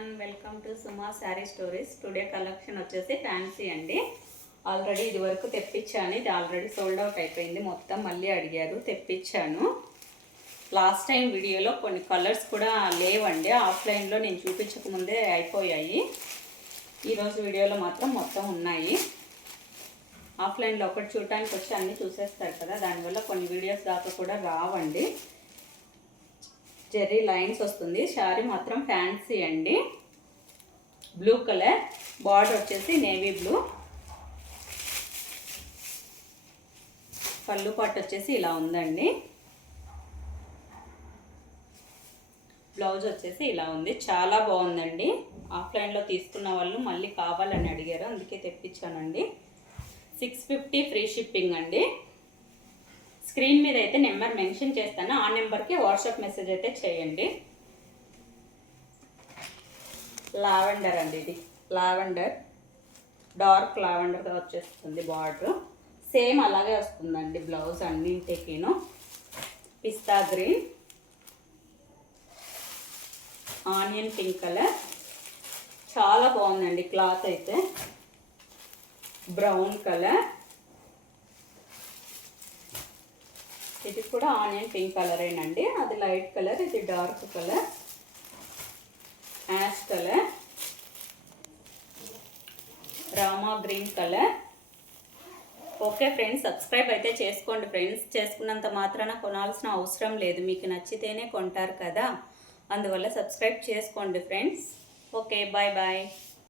Everyone, welcome to Suma sari stories. Today collection వచ్చేసి fancy అండి. Already ఇది వరకు తెప్పించాను. ఇది ఆల్రెడీ సోల్డ్ అవుట్ అయిపోయింది. మొత్తం మళ్ళీ అడిగారు, తెప్పించాను. లాస్ట్ టైం వీడియోలో కొన్ని కలర్స్ కూడా లేవండి. ఆఫ్లైన్లో నేను చూపించకముందే అయిపోయాయి. ఈరోజు వీడియోలో మాత్రం మొత్తం ఉన్నాయి. ఆఫ్లైన్లో ఒకటి చూడటానికి వచ్చి అన్నీ చూసేస్తారు కదా, దానివల్ల కొన్ని వీడియోస్ దాకా కూడా రావండి. జెర్రీ లైన్స్ వస్తుంది. శారీ మాత్రం ఫ్యాన్సీ అండి. బ్లూ కలర్, బార్డర్ వచ్చేసి నేవీ బ్లూ, పళ్ళు పాటు వచ్చేసి ఇలా ఉందండి. బ్లౌజ్ వచ్చేసి ఇలా ఉంది. చాలా బాగుందండి. ఆఫ్లైన్లో తీసుకున్న వాళ్ళు మళ్ళీ కావాలని అడిగారు, అందుకే తెప్పించానండి. 650 ఫ్రీ షిప్పింగ్ అండి. స్క్రీన్ మీద అయితే నెంబర్ మెన్షన్ చేస్తాను, ఆ నెంబర్కి వాట్సాప్ మెసేజ్ అయితే చేయండి. లావెండర్ అండి, ఇది లావెండర్, డార్క్ లావెండర్గా వచ్చేస్తుంది. బార్డర్ సేమ్ అలాగే వస్తుందండి. బ్లౌజ్ అన్నింటికిను. పిస్తా గ్రీన్, ఆనియన్ పింక్ కలర్, చాలా బాగుందండి క్లాత్ అయితే. బ్రౌన్ కలర్, ఇది కూడా ఆనియన్ పింక్ కలరేనండి. అది లైట్ కలర్, ఇది dark colour, ash colour, Rama green colour. Okay friends, subscribe అయితే చేసుకోండి ఫ్రెండ్స్. చేసుకున్నంత మాత్రాన కొనాల్సిన అవసరం లేదు, మీకు నచ్చితేనే కొంటారు కదా, అందువల్ల సబ్స్క్రైబ్ చేసుకోండి ఫ్రెండ్స్. Okay, bye bye.